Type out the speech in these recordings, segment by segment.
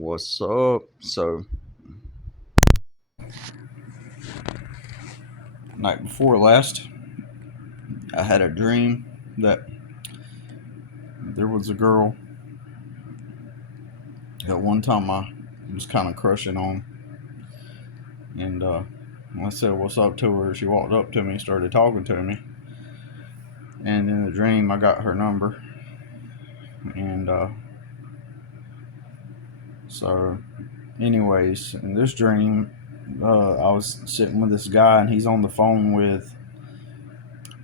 What's up? So, night before last, I had a dream that there was a girl that one time I was kind of crushing on, and I said, "What's up?" to her. She walked up to me, started talking to me, and in the dream, I got her number, and so, anyways, in this dream, I was sitting with this guy, and he's on the phone with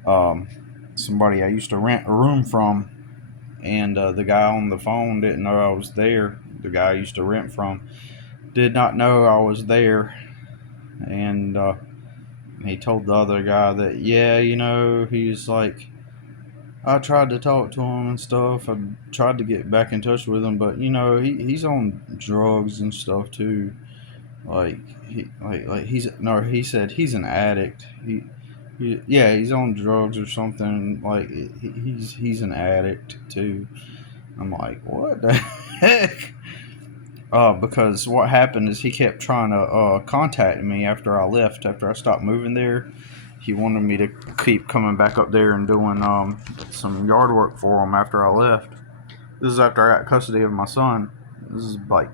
um, somebody I used to rent a room from. And the guy on the phone didn't know I was there. The guy I used to rent from did not know I was there, and he told the other guy that, yeah, he's like, I tried to talk to him and stuff. I tried to get back in touch with him, but he's on drugs and stuff too. Like he's no, he said he's an addict. Yeah, he's on drugs or something. Like he's an addict too. I'm like, what the heck? Because what happened is he kept trying to contact me after I left, after I stopped moving there. He wanted me to keep coming back up there and doing some yard work for him after I left. This is after I got custody of my son. This is like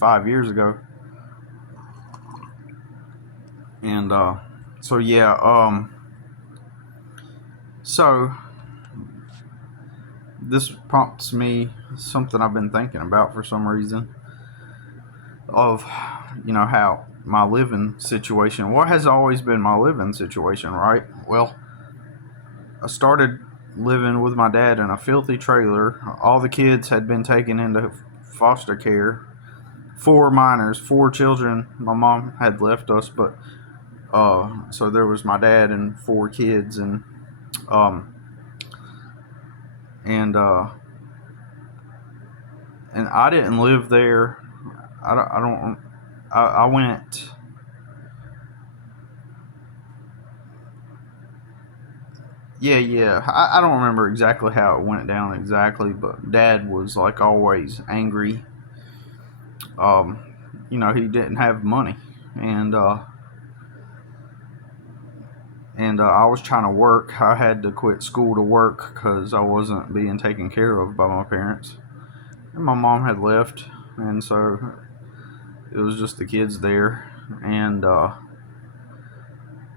5 years ago. And so, yeah, so this prompts me something I've been thinking about for some reason of how my living situation, what has always been my living situation, right? Well, I started living with my dad in a filthy trailer. All the kids had been taken into foster care. Four minors, four children. My mom had left us, but so there was my dad and four kids, um and uh and I didn't live there. I went. Yeah. I don't remember exactly how it went down exactly, but Dad was like always angry. Um, he didn't have money, and I was trying to work. I had to quit school to work because I wasn't being taken care of by my parents, and my mom had left, and so it was just the kids there, and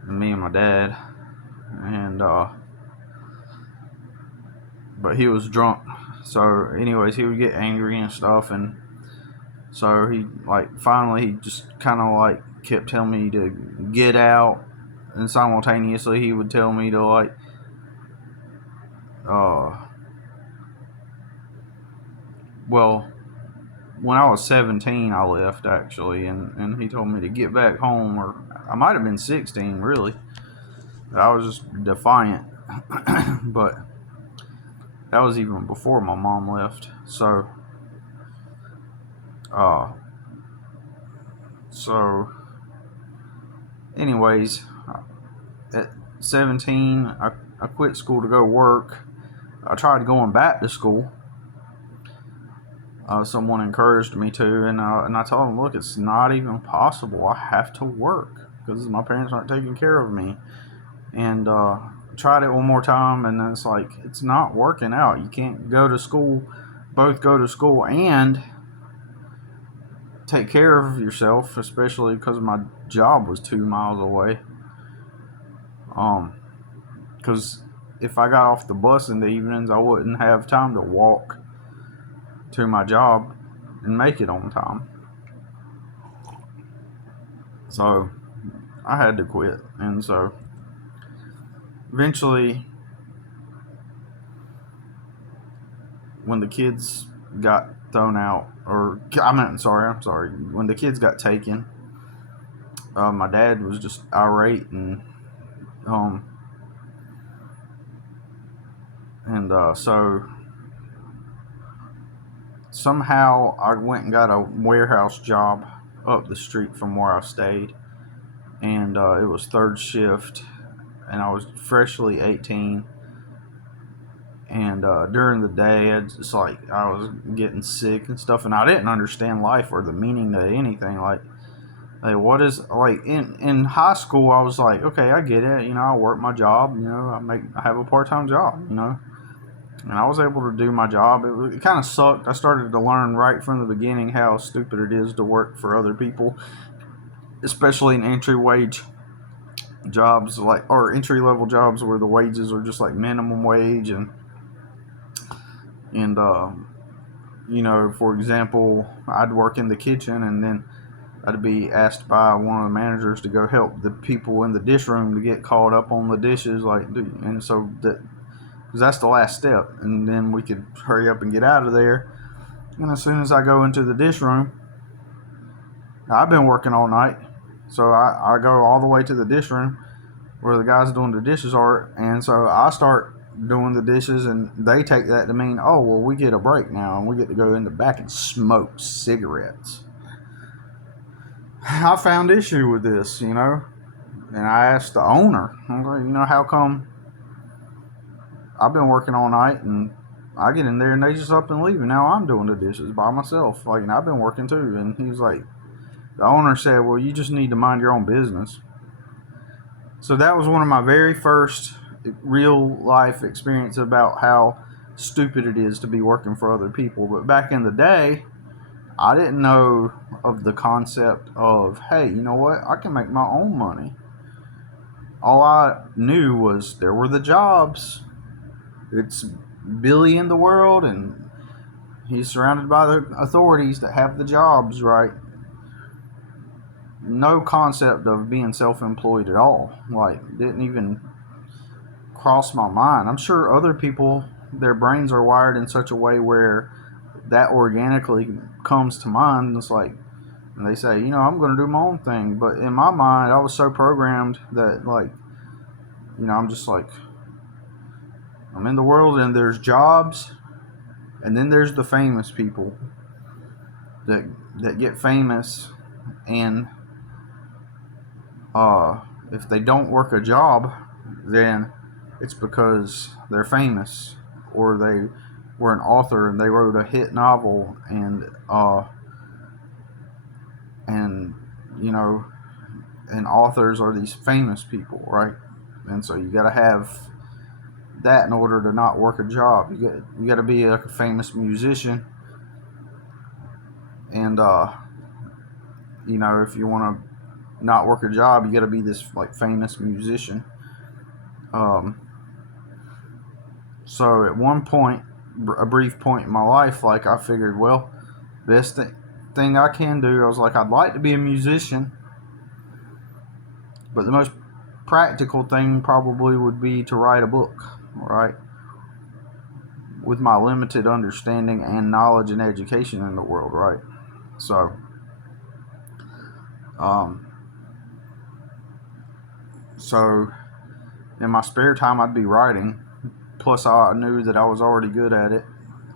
me and my dad, and but he was drunk. So, anyways, he would get angry and stuff, and so he like finally he just kind of like kept telling me to get out, and simultaneously he would tell me to like uh well, when I was 17 I left actually, and he told me to get back home, or I might have been 16 really. I was just defiant. But that was even before my mom left. Uh so anyways, at 17 I quit school to go work. I tried going back to school. Someone encouraged me to, and I told them, look, it's not even possible. I have to work because my parents aren't taking care of me. And tried it one more time, and then it's like it's not working out. You can't go to school, both go to school and take care of yourself, especially because my job was 2 miles away. Because if I got off the bus in the evenings, I wouldn't have time to walk to my job and make it on time. So I had to quit, and so eventually, when the kids got thrown out, or I'm sorry, when the kids got taken, my dad was just irate, um, and so somehow I went and got a warehouse job up the street from where I stayed, and it was third shift, and I was freshly 18, And during the day, it's like I was getting sick and stuff, and I didn't understand life or the meaning of anything. Like what is like in high school? I was like, okay, I get it. You know, I work my job. You know, I have a part-time job. You know, and I was able to do my job. It kind of sucked. I started to learn right from the beginning how stupid it is to work for other people, especially in entry wage jobs, like, or entry level jobs where the wages are just like minimum wage. And you know, for example, I'd work in the kitchen, and then I'd be asked by one of the managers to go help the people in the dish room to get caught up on the dishes, like, and so that, because that's the last step, and then we could hurry up and get out of there. And as soon as I go into the dish room, I've been working all night, so I go all the way to the dish room where the guys doing the dishes are, and so I start doing the dishes, and they take that to mean, oh, well, we get a break now, and we get to go in the back and smoke cigarettes. I found issue with this, you know, and I asked the owner, I'm like, you know, how come I've been working all night and I get in there and they just up and leave, and now I'm doing the dishes by myself, like, and I've been working too. And he was like, the owner said, well, you just need to mind your own business. So that was one of my very first real life experience about how stupid it is to be working for other people. But back in the day, I didn't know of the concept of, hey, you know what, I can make my own money. All I knew was there were the jobs. It's Billy in the world, and he's surrounded by the authorities that have the jobs, right? No concept of being self-employed at all. Like, didn't even cross my mind. I'm sure other people, their brains are wired in such a way where that organically comes to mind. It's like, and they say, you know, I'm going to do my own thing. But in my mind, I was so programmed that, like, you know, I'm just like, I'm in the world, and there's jobs, and then there's the famous people that get famous, and if they don't work a job, then it's because they're famous, or they were an author and they wrote a hit novel, and you know, and authors are these famous people, right? And so you got to have that in order to not work a job. You got to be like a famous musician, and you know, if you want to not work a job, you got to be this like famous musician. So at one point, a brief point in my life, like, I figured, well, best thing I can do, I was like, I'd like to be a musician, but the most practical thing probably would be to write a book, right? With my limited understanding and knowledge and education in the world, right? So, so in my spare time, I'd be writing. Plus, I knew that I was already good at it,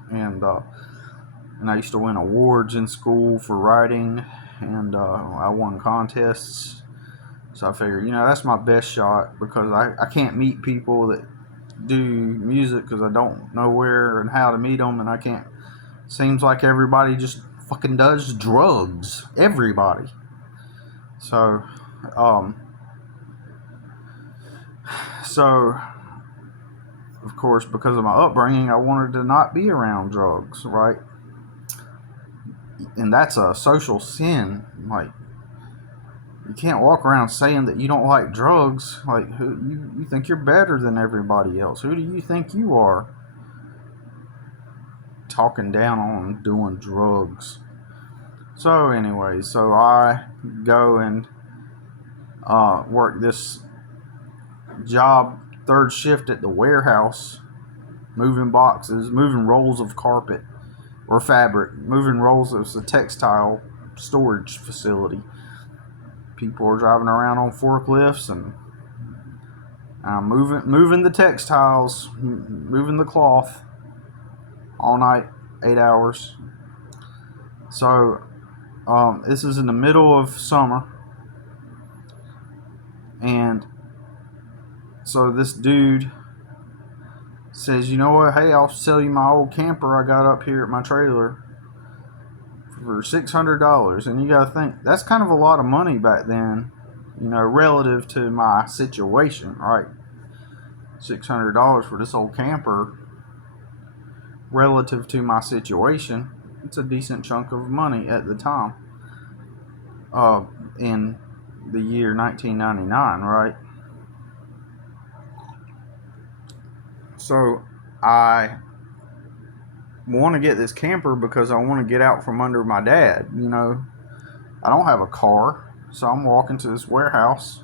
and I used to win awards in school for writing, and I won contests. So I figured, you know, that's my best shot, because I can't meet people that do music because I don't know where and how to meet them, and I can't. Seems like everybody just fucking does drugs. Everybody. So, so of course, because of my upbringing, I wanted to not be around drugs, right? And that's a social sin. Like, you can't walk around saying that you don't like drugs. Like, who you think you're better than everybody else? Who do you think you are? Talking down on doing drugs. So anyway, so I go and work this job, third shift at the warehouse, moving boxes, moving rolls of carpet or fabric, moving rolls. It's a textile storage facility. People are driving around on forklifts, and I'm moving the textiles, moving the cloth all night, 8 hours. So this is in the middle of summer, and so this dude says, you know what, hey, I'll sell you my old camper I got up here at my trailer for $600. And you got to think, that's kind of a lot of money back then, relative to my situation, right? $600 for this old camper, relative to my situation, it's a decent chunk of money at the time, in the year 1999, right? So I want to get this camper because I want to get out from under my dad. I don't have a car, so I'm walking to this warehouse.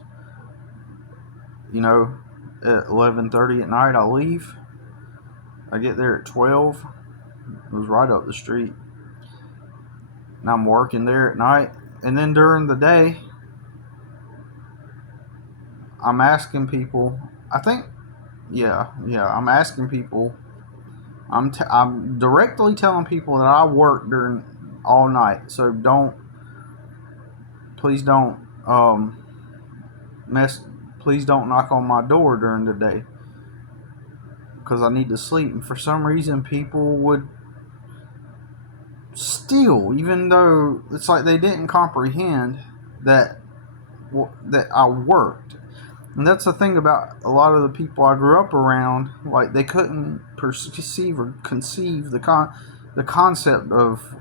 At 11:30 at night, I leave. I get there at 12. It was right up the street, and I'm working there at night. And then during the day, I'm asking people. I think, yeah, I'm asking people. I'm directly telling people that I work during all night. So please don't please don't knock on my door during the day, because I need to sleep. And for some reason, people would still, even though it's like they didn't comprehend that I worked. And that's the thing about a lot of the people I grew up around. Like, they couldn't perceive or conceive the concept of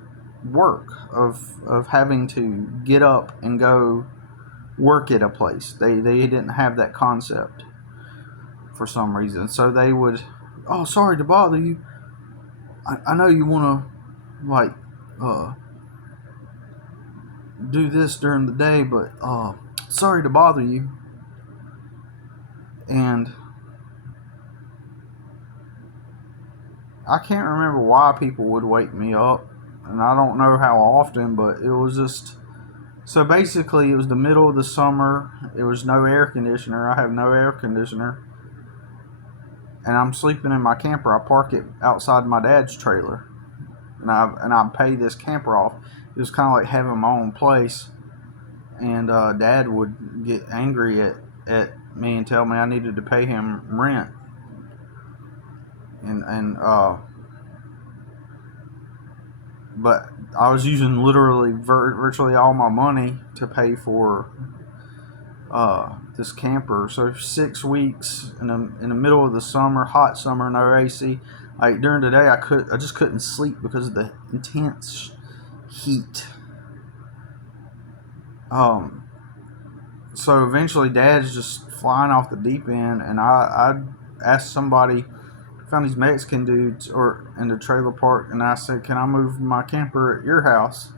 work, of having to get up and go work at a place. They didn't have that concept for some reason. So they would, oh, sorry to bother you. I know you want to, like, do this during the day, but sorry to bother you. And I can't remember why people would wake me up, and I don't know how often, but it was just, so basically it was the middle of the summer. There was no air conditioner. I have no air conditioner, and I'm sleeping in my camper. I park it outside my dad's trailer, and I pay this camper off. It was kind of like having my own place. And Dad would get angry at me and tell me I needed to pay him rent. But I was using literally virtually all my money to pay for this camper. So 6 weeks in the middle of the summer, hot summer, no AC. Like, during the day, I just couldn't sleep because of the intense heat. So eventually, Dad's just flying off the deep end, and I asked somebody, found these Mexican dudes in the trailer park, and I said, "Can I move my camper at your house,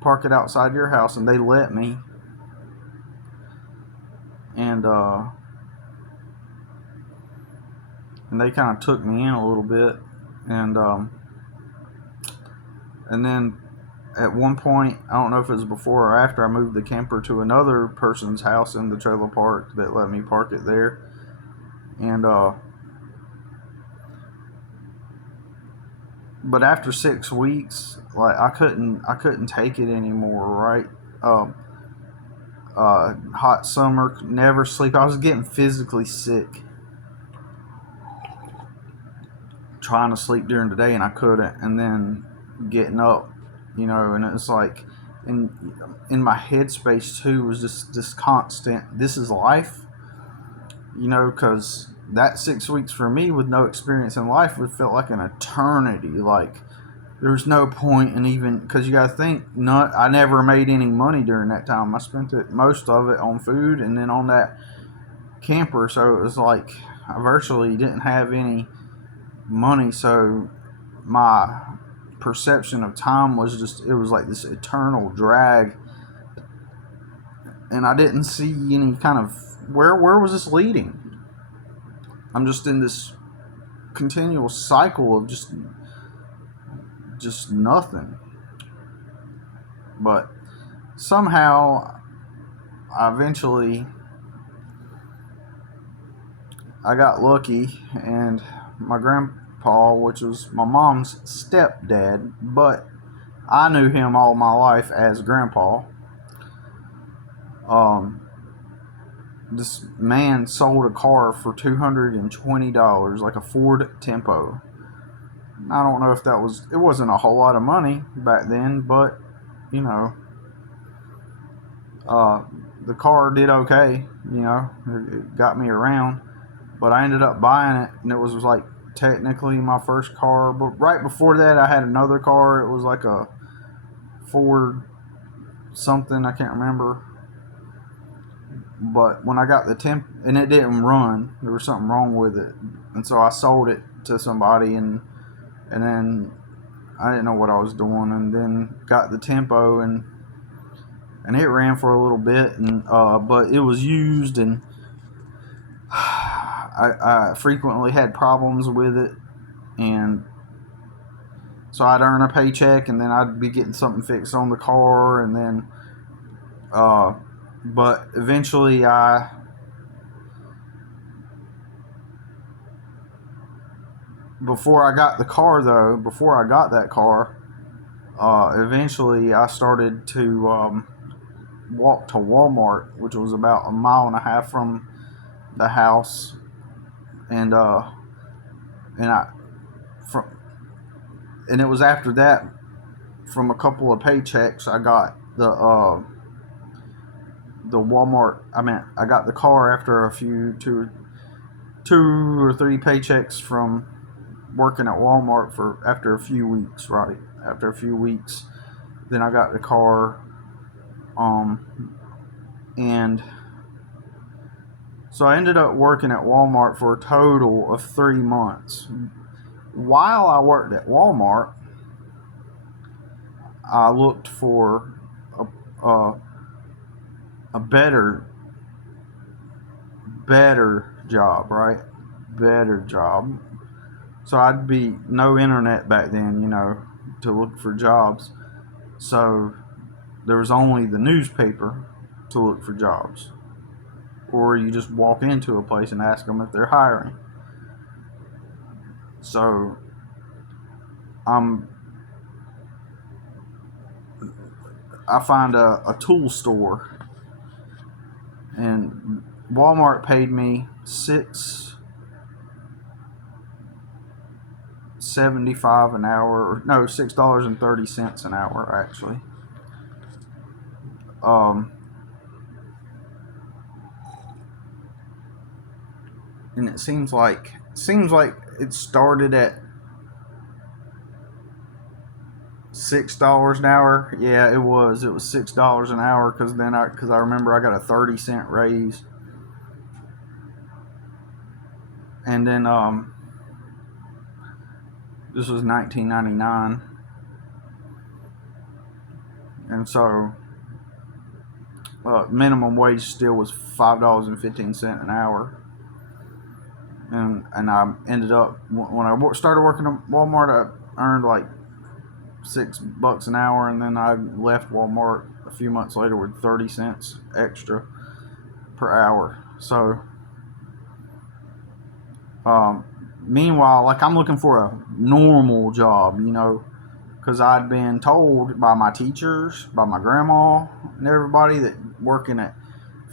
park it outside your house?" And they let me. And they kind of took me in a little bit, and then at one point, I don't know if it was before or after, I moved the camper to another person's house in the trailer park that let me park it there. And but after 6 weeks, like, I couldn't take it anymore, right? Hot summer, never sleep. I was getting physically sick trying to sleep during the day, and I couldn't. And then getting up, and it's like, in my headspace too was just this constant, this is life, because that 6 weeks for me with no experience in life would feel like an eternity. Like, there was no point in even, because you got to think, I never made any money during that time. I spent most of it on food and then on that camper. So it was like I virtually didn't have any money. So my perception of time was just, it was like this eternal drag, and I didn't see any kind of, where was this leading? I'm just in this continual cycle of just nothing. But somehow I got lucky, and my grandpa, which was my mom's stepdad, but I knew him all my life as grandpa, this man sold a car for $220, like a Ford Tempo. I don't know if it wasn't a whole lot of money back then, but you know, uh, the car did okay. You know, it got me around, but I ended up buying it, and it was like technically my first car. But right before that, I had another car. It was like a Ford something, I can't remember. But when I got the temp, and it didn't run, there was something wrong with it, and so I sold it to somebody, and then I didn't know what I was doing, and then got the Tempo, and it ran for a little bit, and but it was used, and I frequently had problems with it, and so I'd earn a paycheck, and then I'd be getting something fixed on the car, and then but eventually before I got that car, eventually I started to walk to Walmart, which was about a mile and a half from the house, and and I from and it was after that, from a couple of paychecks, I got the Walmart. I got the car after a few two or three paychecks from working at Walmart for after a few weeks, right? After a few weeks, then I got the car, and so I ended up working at Walmart for a total of 3 months. While I worked at Walmart, I looked for a, a better job, right? Better job. So I'd be no internet back then, to look for jobs. So there was only the newspaper to look for jobs, or you just walk into a place and ask them if they're hiring. So I find a tool store, and Walmart paid me $6.75 an hour, or no, $6.30 an hour actually. And it seems like it started at $6 an hour. Yeah, it was $6 an hour, because I remember I got a 30-cent raise, and then this was 1999, and so minimum wage still was $5.15 an hour. And I ended up, when I started working at Walmart, I earned like $6 an hour, and then I left Walmart a few months later with 30 cents extra per hour. So meanwhile, like, I'm looking for a normal job, because I'd been told by my teachers, by my grandma, and everybody that working at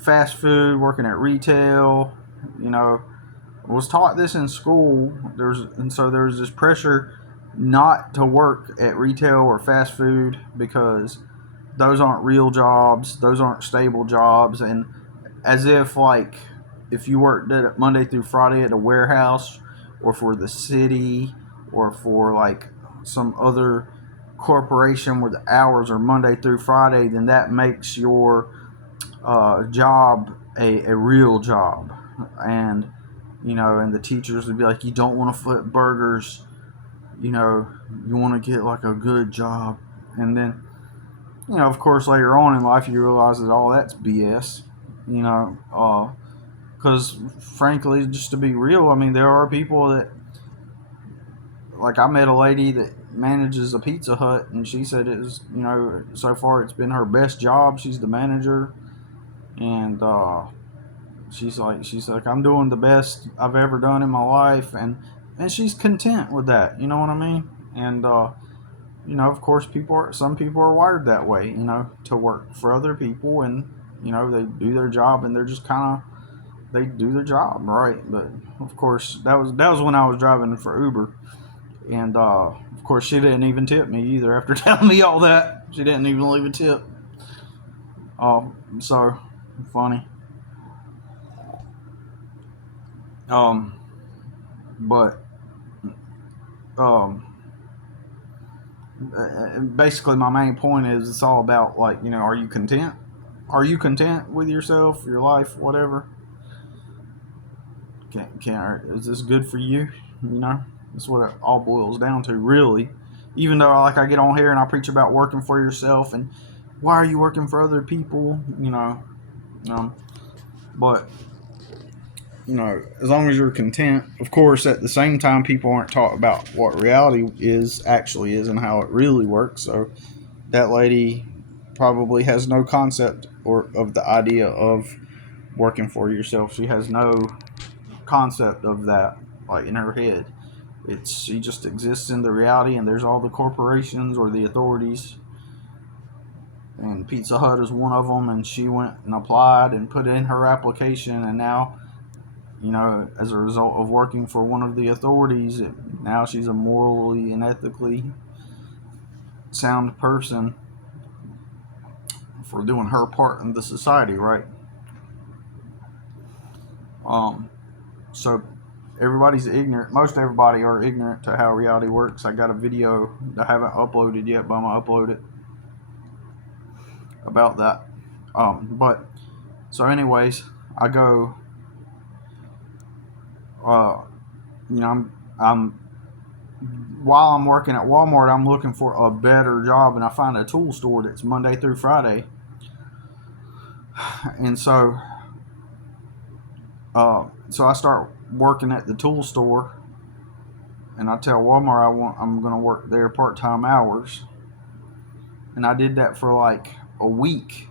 fast food, working at retail, was taught this in school. So there's this pressure not to work at retail or fast food, because those aren't real jobs, those aren't stable jobs, and as if, like, if you worked at Monday through Friday at a warehouse, or for the city, or for like some other corporation where the hours are Monday through Friday, then that makes your job a real job. And the teachers would be like, you don't want to flip burgers, you want to get like a good job. And then, of course, later on in life, you realize that all that's BS, because frankly, just to be real, I mean, there are people that, like, I met a lady that manages a Pizza Hut, and she said it is, so far it's been her best job. She's the manager, and she's like, I'm doing the best I've ever done in my life, and she's content with that. You know what I mean? And of course, some people are wired that way. To work for other people, and they do their job, and they're just kind of they do their job right. But of course, that was when I was driving for Uber, and of course, she didn't even tip me either. After telling me all that, she didn't even leave a tip. So funny. Um, but um, basically, my main point is it's all about, like, are you content? Are you content with yourself, your life, whatever? Is this good for you? That's what it all boils down to, really. Even though, like, I get on here and I preach about working for yourself and why are you working for other people, but as long as you're content. Of course, at the same time, people aren't taught about what reality actually is and how it really works. So that lady probably has no concept or of the idea of working for yourself. She has no concept of that, like, in her head. She just exists in the reality, and there's all the corporations or the authorities, and Pizza Hut is one of them. And she went and applied and put in her application, and now, as a result of working for one of the authorities, now she's a morally and ethically sound person for doing her part in the society, right? So everybody's ignorant. Most everybody are ignorant to how reality works. I got a video that I haven't uploaded yet, but I'm gonna upload it about that. But so, anyways, I go. I'm while I'm working at Walmart, I'm looking for a better job, and I find a tool store that's Monday through Friday. And so I start working at the tool store, and I tell Walmart I'm going to work there part-time hours. And I did that for like a week.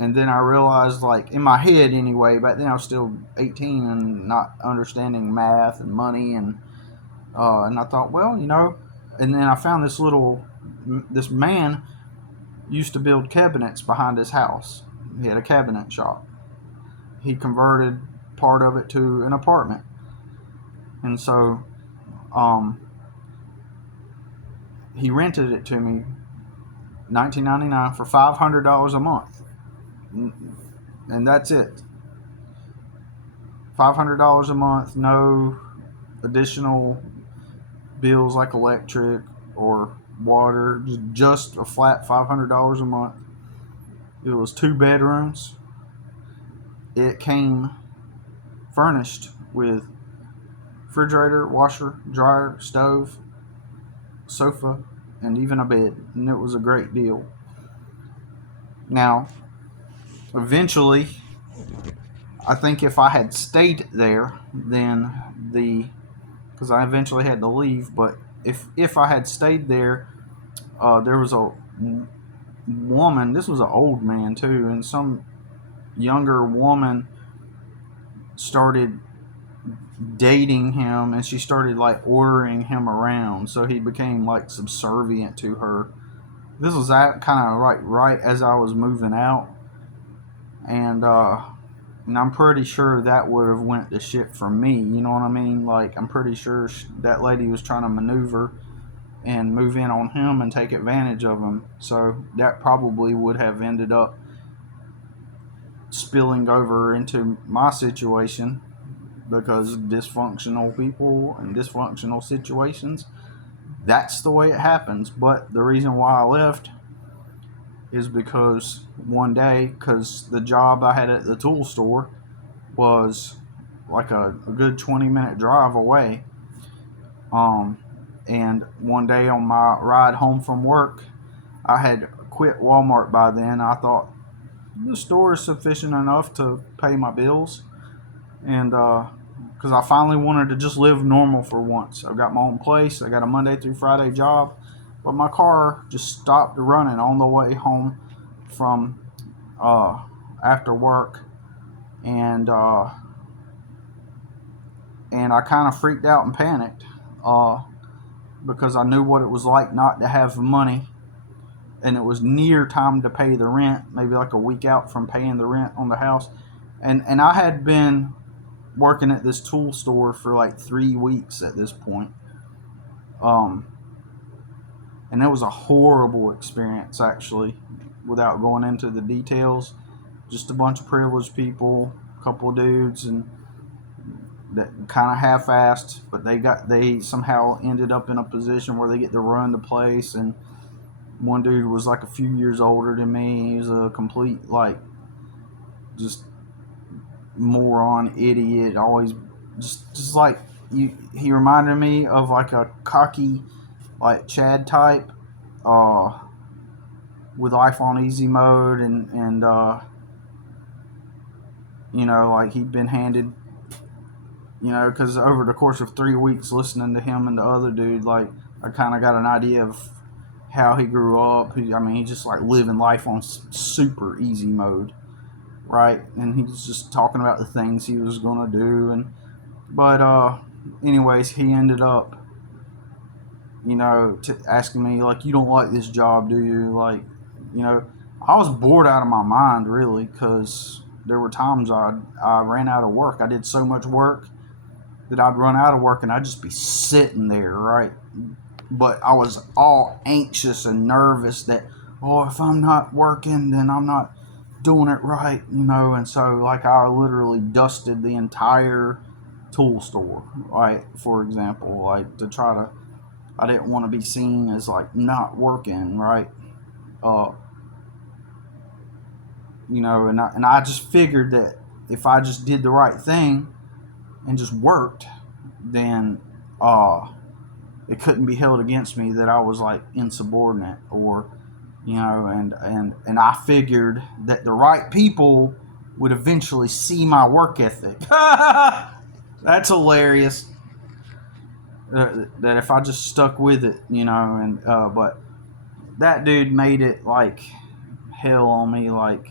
And then I realized, like, in my head anyway, back then I was still 18 and not understanding math and money, and I thought, well, and then I found this man used to build cabinets behind his house. He had a cabinet shop. He converted part of it to an apartment. And so he rented it to me, $19.99 for $500 a month. And that's it. $500 a month, no additional bills like electric or water, just a flat $500 a month. It was 2 bedrooms. It came furnished with refrigerator, washer, dryer, stove, sofa, and even a bed. And it was a great deal. Now, eventually, I think if I had stayed there, then because I eventually had to leave, but if I had stayed there, there was a woman. This was an old man too, and some younger woman started dating him, and she started, like, ordering him around, so he became, like, subservient to her. This was kind of right as I was moving out, and I'm pretty sure that would have went to shit for me. You know what I mean? Like, I'm pretty sure that lady was trying to maneuver and move in on him and take advantage of him. So that probably would have ended up spilling over into my situation, because dysfunctional people and dysfunctional situations, that's the way it happens. But the reason why I left is because one day, because the job I had at the tool store was like a good 20-minute drive away. And one day on my ride home from work, I had quit Walmart by then. I thought the store is sufficient enough to pay my bills, and because I finally wanted to just live normal for once. I got my own place. I got a Monday through Friday job, but my car just stopped running on the way home from after work, and I kind of freaked out and panicked because I knew what it was like not to have money, and it was near time to pay the rent, maybe like a week out from paying the rent on the house, And I had been working at this tool store for like 3 weeks at this point. Um, and it was a horrible experience, actually, without going into the details. Just a bunch of privileged people, a couple of dudes, and that kind of half-assed, but they somehow ended up in a position where they get to run the place. And one dude was like a few years older than me. He was a complete like just moron, idiot, always just like he reminded me of like a cocky like Chad type, uh, with life on easy mode, and like he'd been handed, because over the course of 3 weeks listening to him and the other dude, like I kind of got an idea of how he grew up. He just like living life on super easy mode, right? And he was just talking about the things he was gonna do, but anyways, he ended up, asking me like, "You don't like this job, do you?" Like, you know, I was bored out of my mind really, because there were times I ran out of work. I did so much work that I'd run out of work and I'd just be sitting there, right? But I was all anxious and nervous that, oh, if I'm not working, then I'm not doing it right, and so like I literally dusted the entire tool store, right? For example, like to try to, I didn't want to be seen as like not working, right? Uh, and I just figured that if I just did the right thing and just worked, then it couldn't be held against me that I was like insubordinate, or and I figured that the right people would eventually see my work ethic. That's hilarious. That if I just stuck with it, and but that dude made it like hell on me, like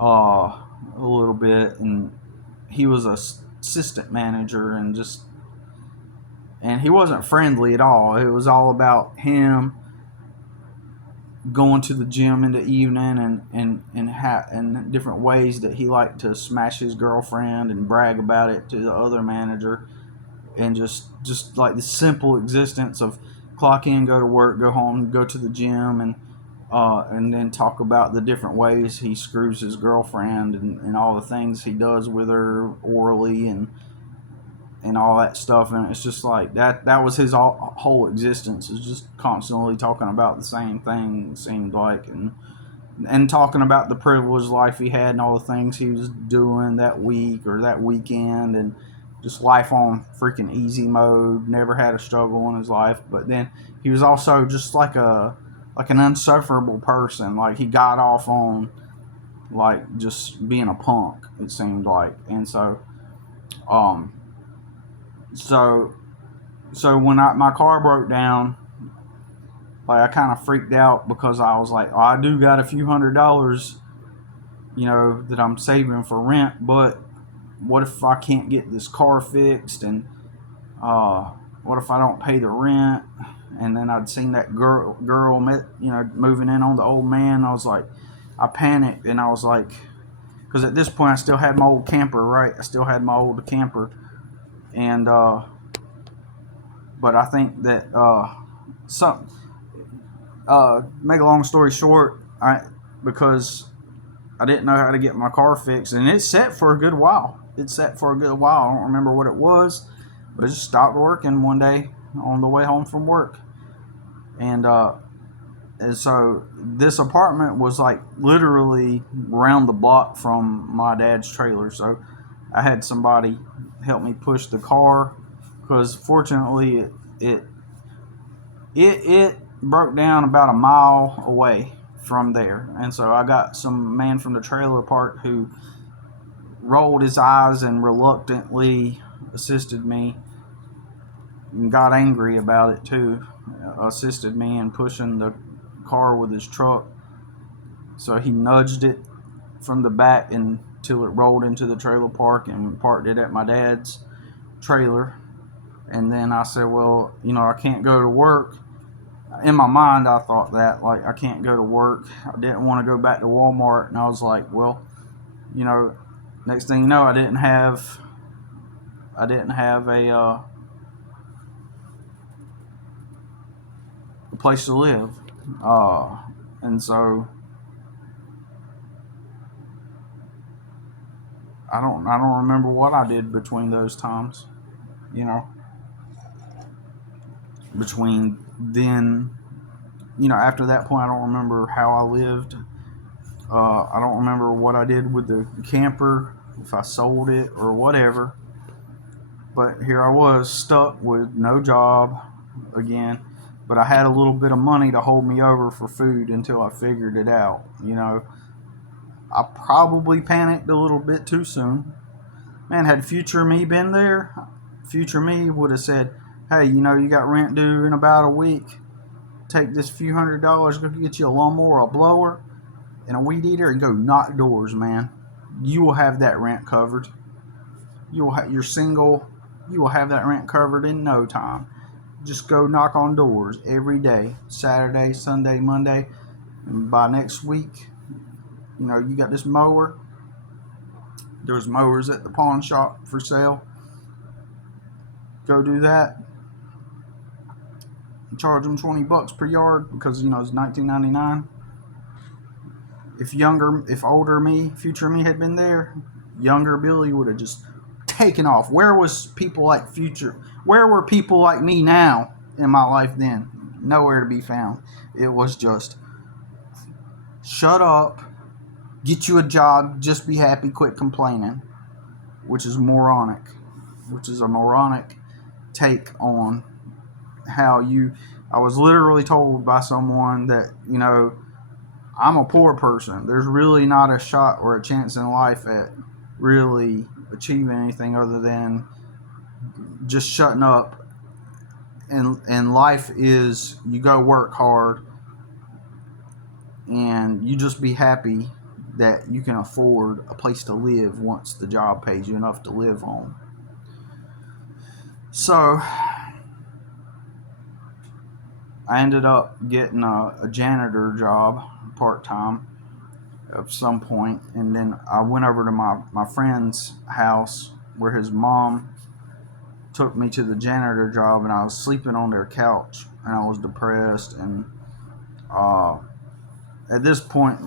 a little bit, and he was a assistant manager, and he wasn't friendly at all. It was all about him going to the gym in the evening, and different ways that he liked to smash his girlfriend and brag about it to the other manager, and just like the simple existence of clock in, go to work, go home, go to the gym, and then talk about the different ways he screws his girlfriend, and all the things he does with her orally, and all that stuff. And it's just like that was his whole existence, is just constantly talking about the same thing, it seemed like, and talking about the privileged life he had and all the things he was doing that week or that weekend, and just life on freaking easy mode, never had a struggle in his life. But then he was also just like an unsufferable person. Like he got off on like just being a punk, it seemed like. And um so when my car broke down, like I kind of freaked out, because I was like, oh, I do got a few $100s, that I'm saving for rent, but what if I can't get this car fixed, and what if I don't pay the rent? And then I'd seen that girl moving in on the old man. I was like, I panicked, and I was like, because at this point I still had my old camper, right? I still had my old camper, and but I think that some make a long story short, because I didn't know how to get my car fixed, and it sat for a good while. I don't remember what it was, but it just stopped working one day on the way home from work. And so this apartment was like literally around the block from my dad's trailer. So I had somebody help me push the car, because fortunately it broke down about a mile away from there. And so I got some man from the trailer park who rolled his eyes and reluctantly assisted me, and got angry about it too. Assisted me in pushing the car with his truck. So he nudged it from the back until it rolled into the trailer park, and parked it at my dad's trailer. And then I said, well, I can't go to work. In my mind, I thought that, I can't go to work. I didn't want to go back to Walmart. And I was like, well, Next thing you know, I didn't have a place to live, and so I don't remember what I did between those times. You know, between then, after that point, I don't remember how I lived. I don't remember what I did with the camper, if I sold it or whatever. But here I was stuck with no job again. But I had a little bit of money to hold me over for food until I figured it out. I probably panicked a little bit too soon. Man, had future me been there, future me would have said, hey, you got rent due in about a week. Take this few $100, go get you a lawnmower, a blower, and a weed eater, and go knock doors, man. You will have that rent covered. You're single. You will have that rent covered in no time. Just go knock on doors every day, Saturday, Sunday, Monday, and by next week, you got this mower. There's mowers at the pawn shop for sale. Go do that. Charge them $20 per yard because it's $19.99. If older me, future me had been there, younger Billy would have just taken off. Where was people like future? Where were people like me now in my life then? Nowhere to be found. It was just shut up, get you a job, just be happy, quit complaining, which is moronic. Which is a moronic take on how I was literally told by someone that, I'm a poor person. There's really not a shot or a chance in life at really achieving anything other than just shutting up. And life is you go work hard and you just be happy that you can afford a place to live once the job pays you enough to live on. So I ended up getting a janitor job part-time at some point, and then I went over to my friend's house where his mom took me to the janitor job, and I was sleeping on their couch, and I was depressed, and at this point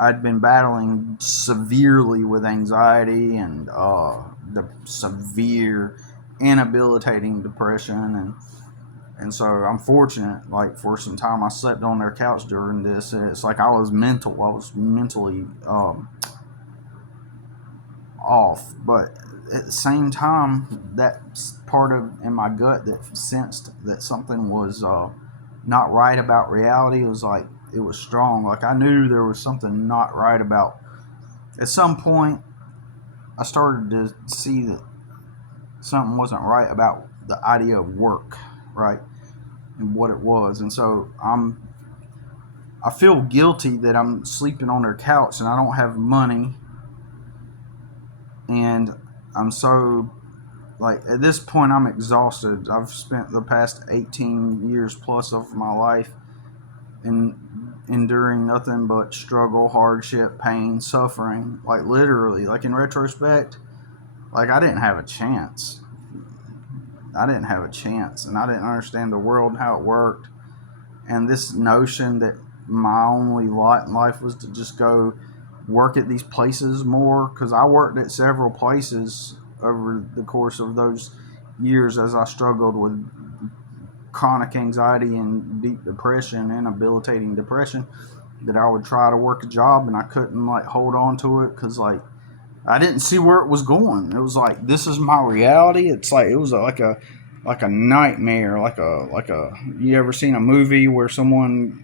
I'd been battling severely with anxiety and the severe inhabilitating depression, and so I'm fortunate, like for some time I slept on their couch during this, and it's like I was mentally off, but at the same time, that part of in my gut that sensed that something was not right about reality, it was strong. Like I knew there was something not right about. At some point, I started to see that something wasn't right about the idea of work, right, and what it was. And so I feel guilty that I'm sleeping on their couch and I don't have money, and I'm so, like, at this point I'm exhausted. I've spent the past 18 years plus of my life enduring nothing but struggle, hardship, pain, suffering, like literally, like in retrospect, like I didn't have a chance, and I didn't understand the world and how it worked, and this notion that my only lot in life was to just go work at these places more, because I worked at several places over the course of those years as I struggled with chronic anxiety and deep depression and debilitating depression, that I would try to work a job and I couldn't like hold on to it because like I didn't see where it was going. It was like, this is my reality. It's like it was like a nightmare, like a you ever seen a movie where someone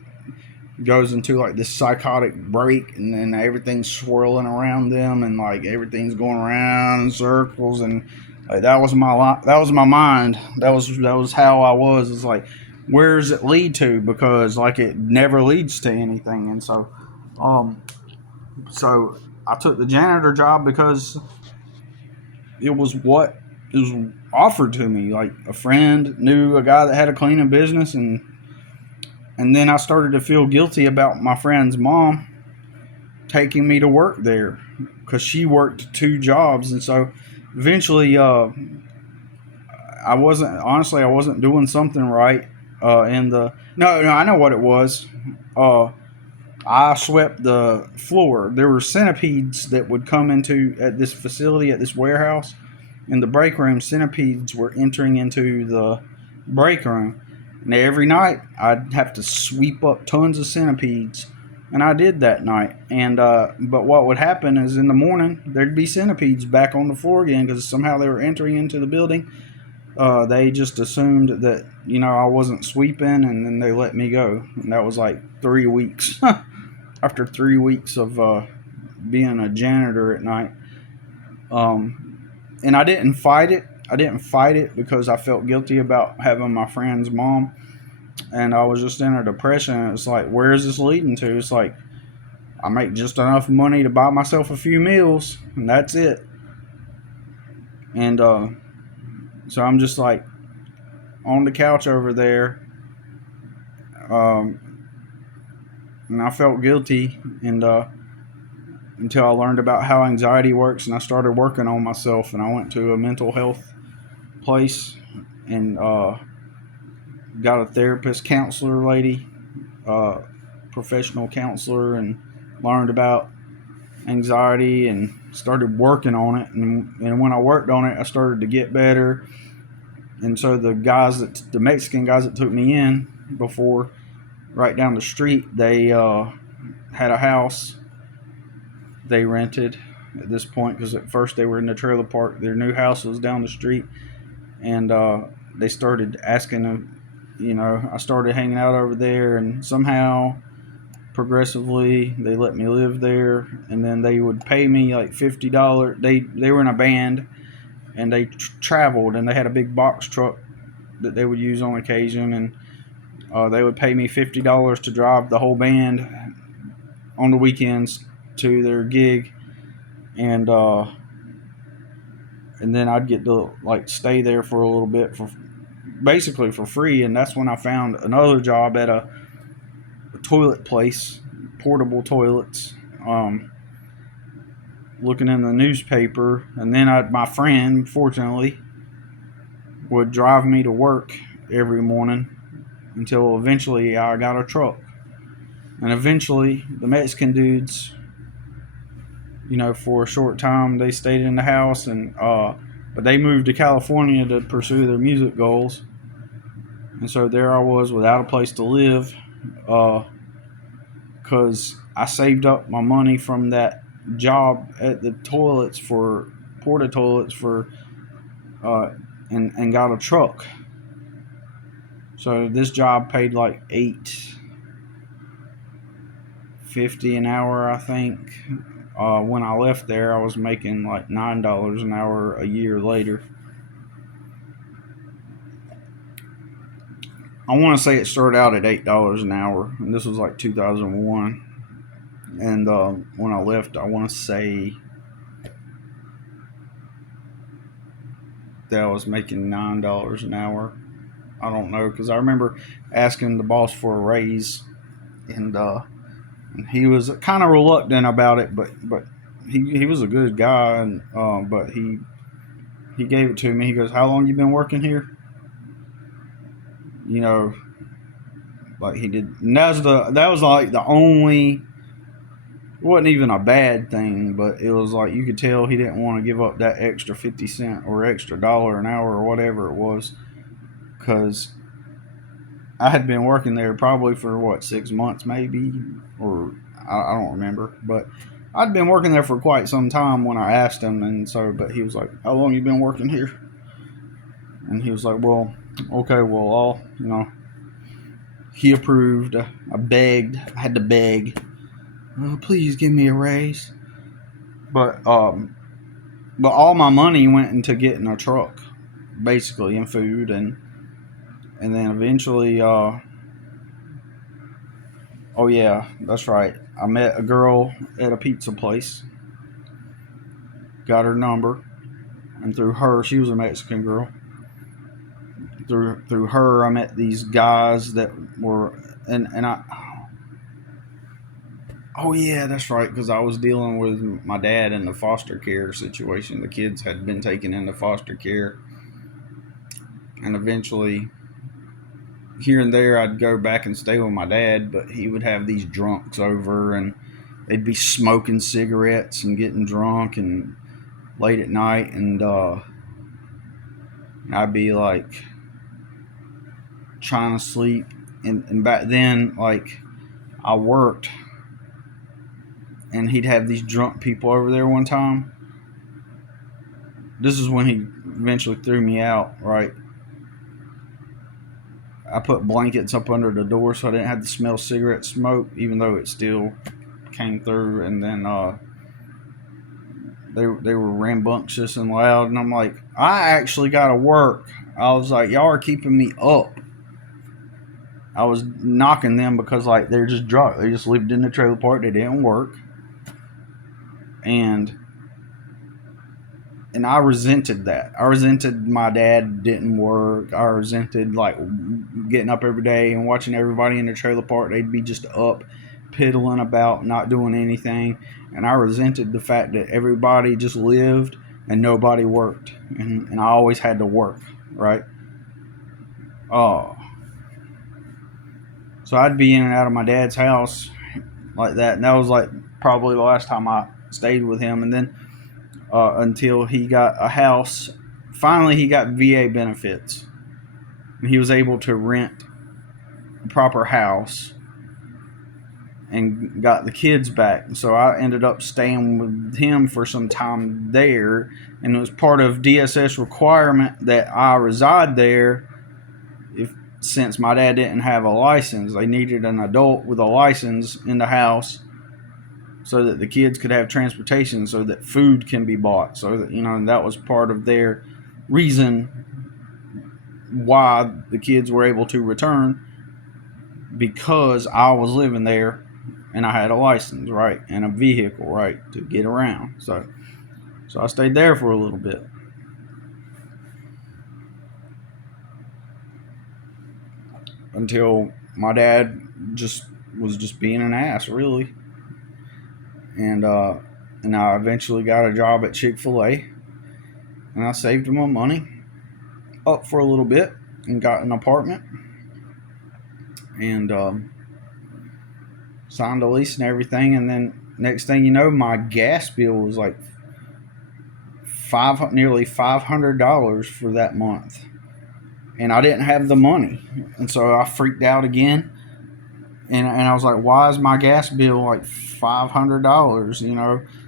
goes into like this psychotic break and then everything's swirling around them and like everything's going around in circles, and like that was my mind. That was how I was. It's like, where does it lead to? Because like it never leads to anything. And so I took the janitor job because it was what it was offered to me. Like a friend knew a guy that had a cleaning business, and then I started to feel guilty about my friend's mom taking me to work there because she worked two jobs, and so eventually, I wasn't doing something right. In the no, I know what it was. Uh, I swept the floor. There were centipedes that would come into at this facility, at this warehouse. In the break room, centipedes were entering into the break room. And every night, I'd have to sweep up tons of centipedes. And I did that night. And but what would happen is in the morning, there'd be centipedes back on the floor again because somehow they were entering into the building. They just assumed that I wasn't sweeping, and then they let me go. And that was like 3 weeks. After 3 weeks of being a janitor at night. And I didn't fight it. I didn't fight it because I felt guilty about having my friend's mom. And I was just in a depression. It's like, where is this leading to? It's like, I make just enough money to buy myself a few meals, and that's it. And so I'm just like on the couch over there. And I felt guilty. And until I learned about how anxiety works, and I started working on myself, and I went to a mental health place and got a therapist, counselor lady, professional counselor, and learned about anxiety and started working on it. And when I worked on it, I started to get better. And so the Mexican guys that took me in before, right down the street, they had a house they rented at this point, because at first they were in the trailer park. Their new house was down the street, and they started asking them, I started hanging out over there, and somehow progressively they let me live there. And then they would pay me like $50. They were in a band, and they traveled, and they had a big box truck that they would use on occasion, and they would pay me $50 to drive the whole band on the weekends to their gig. And then I'd get to like stay there for a little bit for basically for free. And that's when I found another job at a toilet place, portable toilets, looking in the newspaper. And then my friend, fortunately, would drive me to work every morning until eventually I got a truck. And eventually the Mexican dudes, for a short time they stayed in the house, and but they moved to California to pursue their music goals. And so there I was without a place to live, because I saved up my money from that job at the toilets for porta toilets and got a truck. So this job paid like $8.50 an hour, I think. When I left there, I was making like $9 an hour a year later. I want to say it started out at $8 an hour, and this was like 2001. And when I left, I want to say that I was making $9 an hour. I don't know, because I remember asking the boss for a raise, and he was kind of reluctant about it, but he was a good guy, and but he gave it to me. He goes, "How long you been working here?" Like he did. And that was like the only. It wasn't even a bad thing, but it was like you could tell he didn't want to give up that extra 50 cents or extra dollar an hour or whatever it was, because I had been working there probably for 6 months maybe, or I don't remember, but I'd been working there for quite some time when I asked him. And so, but he was like, "How long you been working here?" And he was like, "Well, okay, well, he approved. I begged. I had to beg. "Oh, please give me a raise." But all my money went into getting a truck, basically, and food, and then eventually, oh yeah, that's right. I met a girl at a pizza place, got her number, and through her, she was a Mexican girl. Through her, I met these guys that were, and Oh yeah, that's right. Because I was dealing with my dad in the foster care situation. The kids had been taken into foster care, and eventually, here and there, I'd go back and stay with my dad. But he would have these drunks over, and they'd be smoking cigarettes and getting drunk and late at night, and I'd be like trying to sleep. And back then, like I worked, and he'd have these drunk people over there one time. This is when he eventually threw me out, right? I put blankets up under the door so I didn't have to smell cigarette smoke, even though it still came through. And then they were rambunctious and loud, and I'm like, I actually got to work. I was like, y'all are keeping me up. I was knocking them because like they're just drunk. They just lived in the trailer park. They didn't work, and I resented that. I resented my dad didn't work. I resented like getting up every day and watching everybody in the trailer park. They'd be just up, piddling about, not doing anything. And I resented the fact that everybody just lived and nobody worked. And I always had to work, right? Oh. So I'd be in and out of my dad's house like that. And that was like probably the last time I stayed with him. And then until he got a house. Finally, he got VA benefits. He was able to rent a proper house and got the kids back. So I ended up staying with him for some time there. And it was part of DSS requirement that I reside there. Since my dad didn't have a license, they needed an adult with a license in the house so that the kids could have transportation, so that food can be bought. So that, that was part of their reason why the kids were able to return, because I was living there and I had a license, right, and a vehicle, right, to get around. So I stayed there for a little bit. Until my dad was just being an ass, really. And I eventually got a job at Chick-fil-A, and I saved my money up for a little bit and got an apartment and signed a lease and everything. And then next thing you know, my gas bill was like nearly $500 for that month, and I didn't have the money, and so I freaked out again. And I was like, why is my gas bill like $500?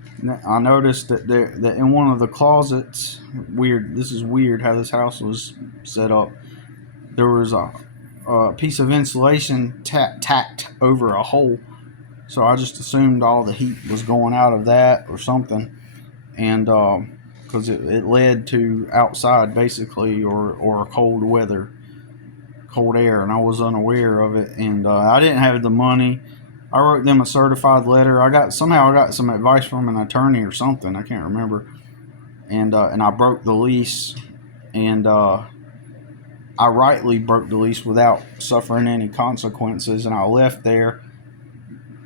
I noticed that that in one of the closets, weird. This is weird how this house was set up. There was a piece of insulation tacked over a hole, so I just assumed all the heat was going out of that or something, and because it led to outside basically, or cold weather. Cold air, and I was unaware of it, and I didn't have the money. I wrote them a certified letter. I got some advice from an attorney or something, I can't remember, and I broke the lease, and I rightly broke the lease without suffering any consequences, and I left there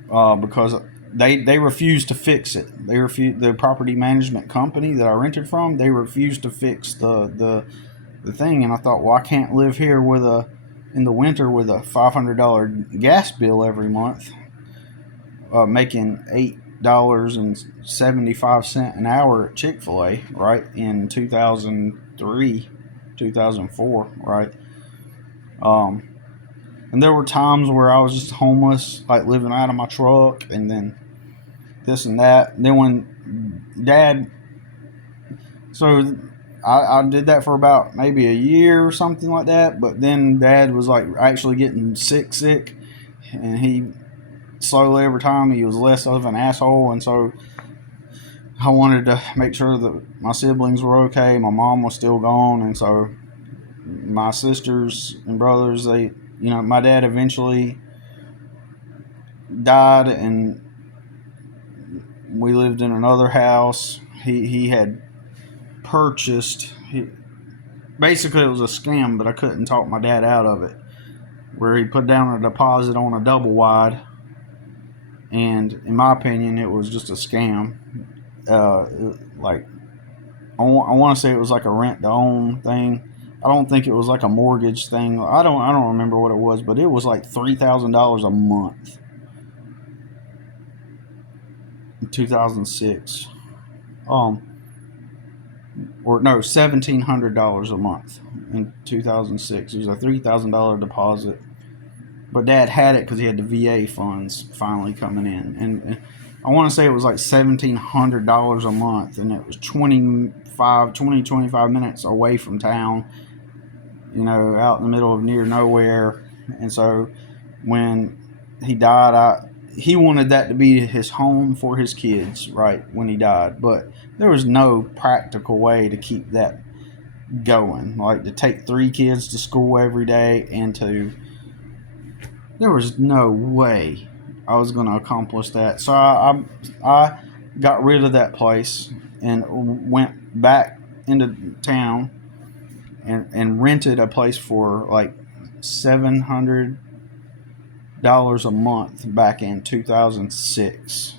because they refused to fix it. The property management company that I rented from, they refused to fix the thing, and I thought, well, I can't live here in the winter with a $500 gas bill every month, making $8.75 an hour at Chick-fil-A, right, in 2003, 2004, right. And there were times where I was just homeless, like living out of my truck, and then this and that. And then when Dad, so I did that for about maybe a year or something like that. But then Dad was like actually getting sick, and he slowly over time he was less of an asshole, and so I wanted to make sure that my siblings were okay. My mom was still gone, and so my sisters and brothers, they, my dad eventually died, and we lived in another house. He had purchased. Basically, it was a scam, but I couldn't talk my dad out of it. Where he put down a deposit on a double wide, And in my opinion, it was just a scam. Uh, like I want to say it was like a rent to own thing. I don't think it was like a mortgage thing. I don't remember what it was, but it was like $3,000 a month in 2006. Um, or no, $1,700 a month in 2006. It was a $3,000 deposit, but Dad had it because he had the VA funds finally coming in, and I want to say it was like $1,700 a month, and it was 25 minutes away from town, out in the middle of near nowhere. And so when he died, he wanted that to be his home for his kids, right, when he died. But there was no practical way to keep that going, like to take 3 kids to school every day, and there was no way I was going to accomplish that. So I got rid of that place and went back into town and rented a place for like $700 a month back in 2006.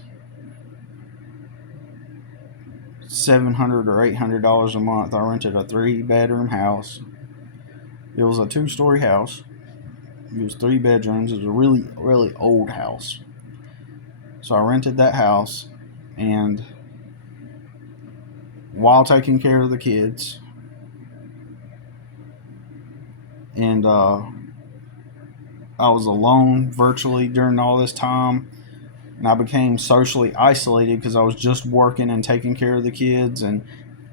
$700 or $800 a month. I rented a 3-bedroom house. It was a 2-story house. It was 3 bedrooms. It was a really, really old house. So I rented that house, and while taking care of the kids, and I was alone virtually during all this time, and I became socially isolated because I was just working and taking care of the kids, and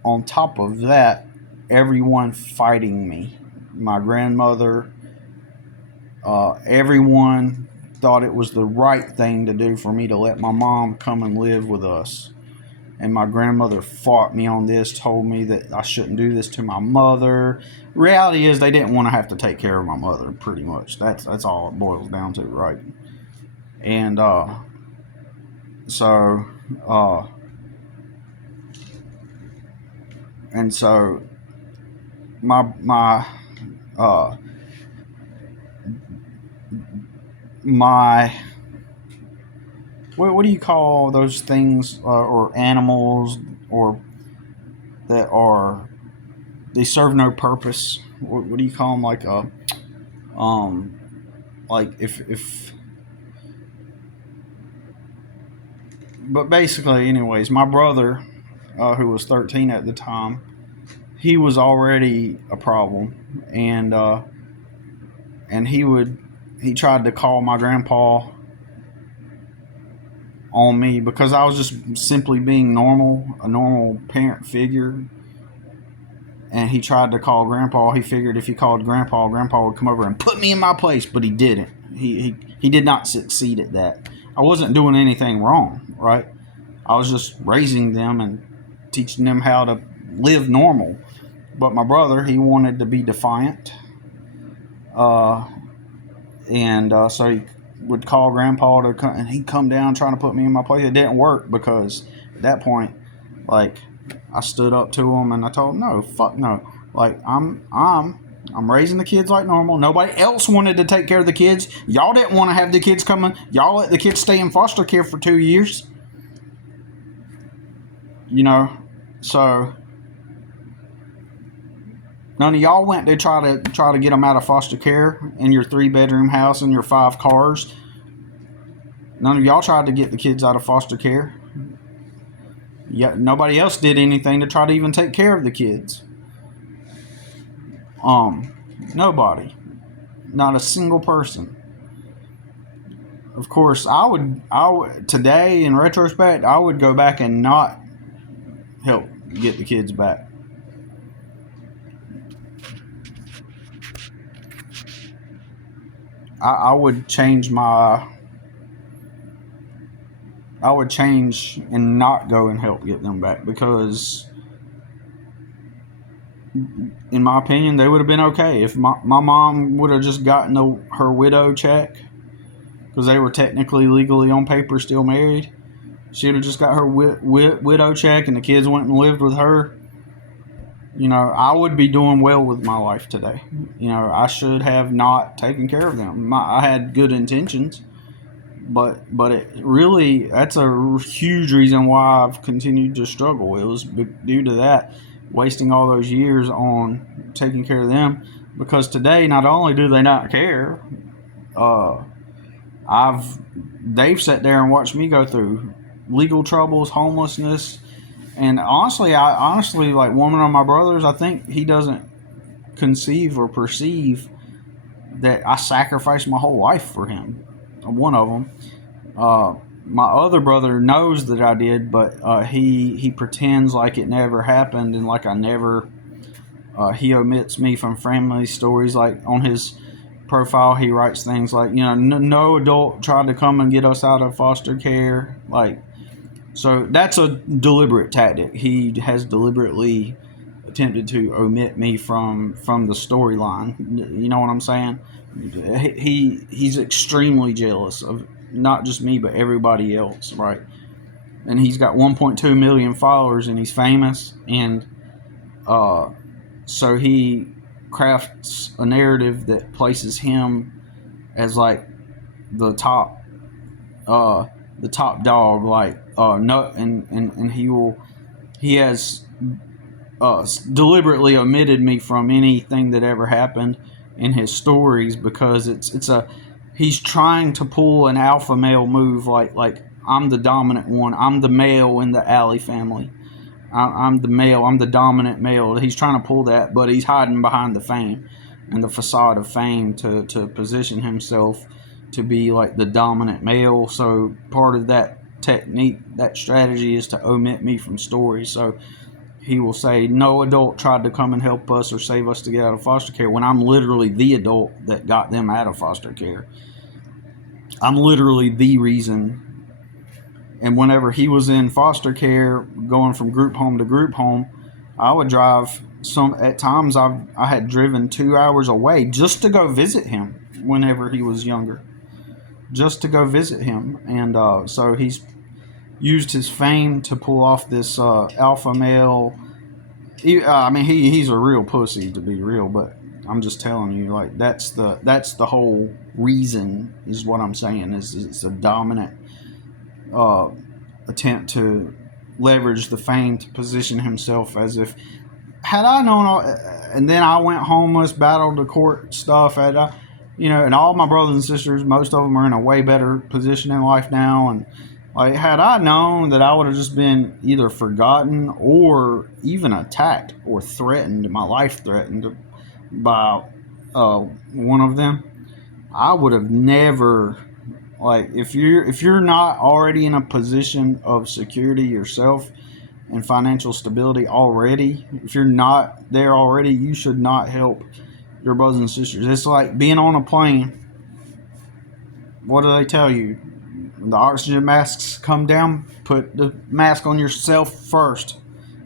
on top of that, everyone fighting me. My grandmother, everyone thought it was the right thing to do for me to let my mom come and live with us. And my grandmother fought me on this, told me that I shouldn't do this to my mother. Reality is they didn't want to have to take care of my mother, pretty much. That's all it boils down to, right? And so my what do you call those things, or animals, or that are, they serve no purpose? What do you call them? Like if but basically, anyways, my brother, who was 13 at the time, he was already a problem, and he tried to call my grandpa on me because I was just simply being normal, a normal parent figure. And he tried to call Grandpa. He figured if he called Grandpa, Grandpa would come over and put me in my place, but he didn't. He did not succeed at that. I wasn't doing anything wrong, right? I was just raising them and teaching them how to live normal. But my brother, he wanted to be defiant. So he would call Grandpa to come, and he'd come down trying to put me in my place. It didn't work because at that point, like, I stood up to him and I told him, no, fuck no. Like, I'm raising the kids like normal. Nobody else wanted to take care of the kids. Y'all didn't want to have the kids coming. Y'all let the kids stay in foster care for 2 years. So none of y'all went to try to get them out of foster care in your 3-bedroom house and your 5 cars. None of y'all tried to get the kids out of foster care. Yeah, nobody else did anything to try to even take care of the kids. Nobody. Not a single person. Of course, I would today, in retrospect, I would go back and not help get the kids back. I would change and not go and help get them back, because in my opinion they would have been okay if my mom would have just gotten her widow check, because they were technically legally on paper still married. She would have just got her widow check and the kids went and lived with her. I would be doing well with my life today. I should have not taken care of them. I had good intentions, but it really, that's a huge reason why I've continued to struggle. It was due to that, wasting all those years on taking care of them. Because today, not only do they not care, uh, I've they've sat there and watched me go through legal troubles, homelessness, and honestly, like one of my brothers, I think he doesn't conceive or perceive that I sacrificed my whole life for him. One of them. My other brother knows that I did, but he pretends like it never happened and like I never. He omits me from family stories. Like on his profile, he writes things like, no adult tried to come and get us out of foster care. Like, so that's a deliberate tactic. He has deliberately attempted to omit me from the storyline. You know what I'm saying? He's extremely jealous of not just me but everybody else, right? And he's got 1.2 million followers and he's famous, and uh, so he crafts a narrative that places him as like the top uh, the top dog, like no, and he has deliberately omitted me from anything that ever happened in his stories, because it's a he's trying to pull an alpha male move, like I'm the dominant one, I'm the male in the Alley family, I'm the male, I'm the dominant male. He's trying to pull that, but he's hiding behind the fame and the facade of fame to position himself to be like the dominant male. So part of that technique, that strategy, is to omit me from stories. So he will say no adult tried to come and help us or save us to get out of foster care, when I'm literally the adult that got them out of foster care. I'm literally the reason. And whenever he was in foster care, going from group home to group home, I would drive at times I had driven 2 hours away just to go visit him whenever he was younger, just to go visit him. And so he's used his fame to pull off this alpha male. He's a real pussy, to be real, but I'm just telling you, like that's the whole reason, is what I'm saying, is it's a dominant attempt to leverage the fame to position himself as if, had I known all, and then I went homeless, battled the court stuff, and all my brothers and sisters, most of them are in a way better position in life now, and like, had I known that I would have just been either forgotten or even attacked or threatened, my life threatened by one of them, I would have never, like, if you're not already in a position of security yourself and financial stability already, if you're not there already, you should not help your brothers and sisters. It's like being on a plane. What do they tell you? The oxygen masks come down, put the mask on yourself first.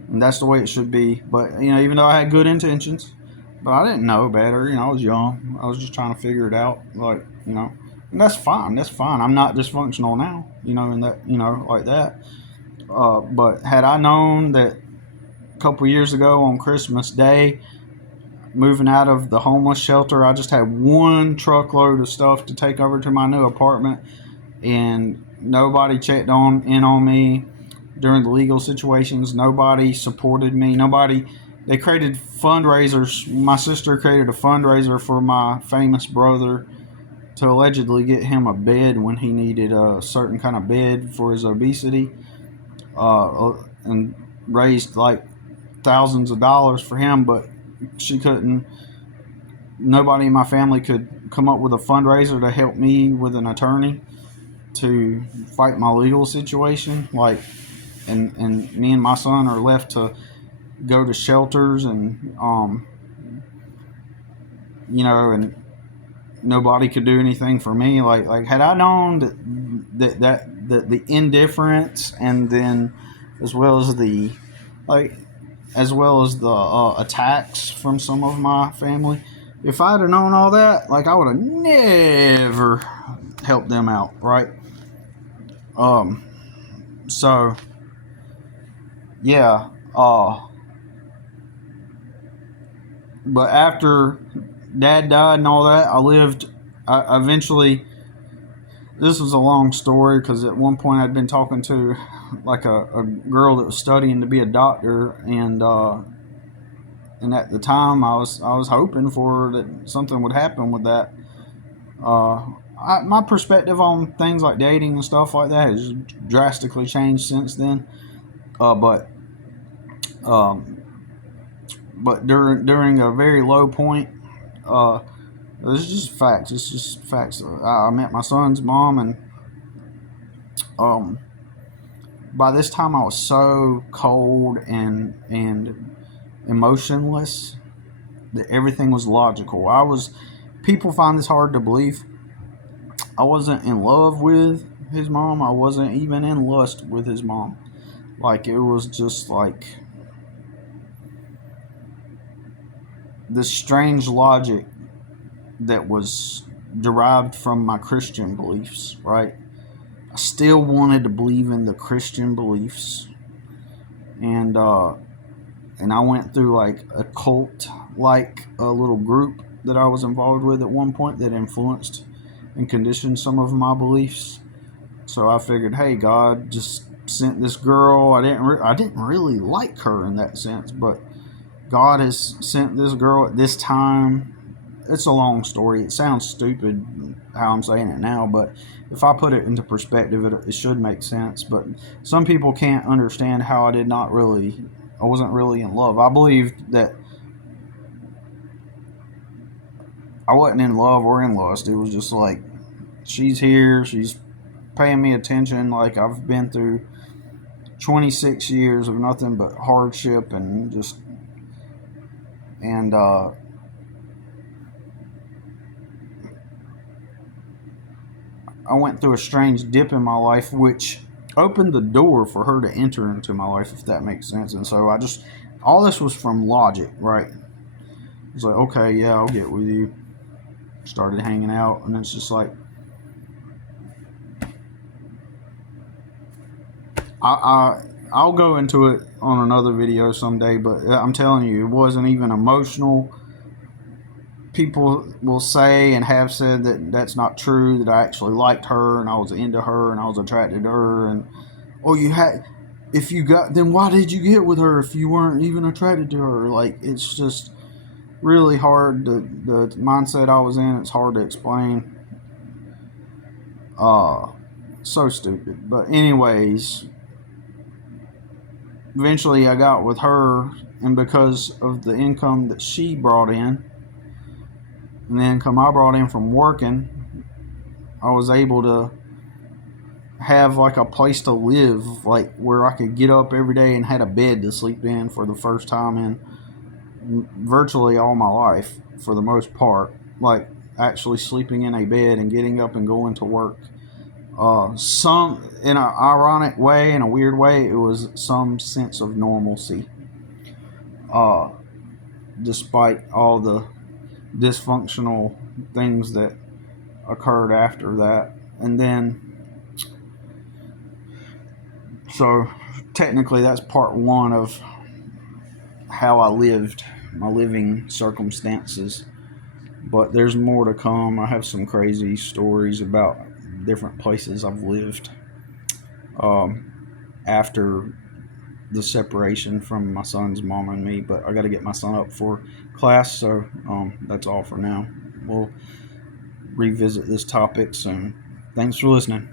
And that's the way it should be. But, even though I had good intentions, but I didn't know better. I was young. I was just trying to figure it out. Like, and that's fine. That's fine. I'm not dysfunctional now, and that, like that. But had I known that a couple years ago on Christmas Day, moving out of the homeless shelter, I just had one truckload of stuff to take over to my new apartment, and nobody checked in on me during the legal situations. Nobody supported me. They created fundraisers. My sister created a fundraiser for my famous brother to allegedly get him a bed when he needed a certain kind of bed for his obesity, and raised like thousands of dollars for him, but she couldn't. Nobody in my family could come up with a fundraiser to help me with an attorney to fight my legal situation. Like, and me and my son are left to go to shelters, and and nobody could do anything for me. Like had I known that the indifference, and then as well as the attacks from some of my family, if I'd have known all that, like, I would have never helped them out, right? So yeah, but after Dad died and all that, I eventually this was a long story because at one point I'd been talking to like a girl that was studying to be a doctor, and at the time I was hoping for that something would happen with that. My perspective on things like dating and stuff like that has drastically changed since then. But um, during a very low point, uh, it's just facts. It's just facts. I met my son's mom, and um, by this time I was so cold and emotionless that everything was logical. People find this hard to believe. I wasn't in love with his mom. I wasn't even in lust with his mom. Like, it was just like this strange logic that was derived from my Christian beliefs, right? I still wanted to believe in the Christian beliefs, and I went through like a cult, like a little group that I was involved with at one point that influenced and conditioned some of my beliefs. So I figured, hey, God just sent this girl. I didn't really like her in that sense, but God has sent this girl at this time. It's a long story. It sounds stupid how I'm saying it now, but if I put it into perspective, it should make sense. But some people can't understand how I wasn't really in love. I believed that I wasn't in love or in lust. It was just like, she's here, she's paying me attention. Like, I've been through 26 years of nothing but hardship and I went through a strange dip in my life, which opened the door for her to enter into my life, if that makes sense. And so all this was from logic, right? It's like, okay, yeah, I'll get with you. Started hanging out, and it's just like, I'll go into it on another video someday, but I'm telling you, it wasn't even emotional. People will say and have said that that's not true, that I actually liked her and I was into her and I was attracted to her, and then why did you get with her if you weren't even attracted to her? Like, it's just really hard. The mindset I was in, it's hard to explain. So stupid. But anyways, eventually I got with her, and because of the income that she brought in and the income I brought in from working, I was able to have like a place to live, like where I could get up every day and had a bed to sleep in for the first time in virtually all my life, for the most part. Like, actually sleeping in a bed and getting up and going to work. Some, in an ironic way, in a weird way, it was some sense of normalcy. Uh, Despite all the dysfunctional things that occurred after that. And then, so technically that's part one of how I lived, my living circumstances. But there's more to come. I have some crazy stories about different places I've lived after the separation from my son's mom and me. But I got to get my son up for class, so that's all for now. We'll revisit this topic soon. Thanks for listening.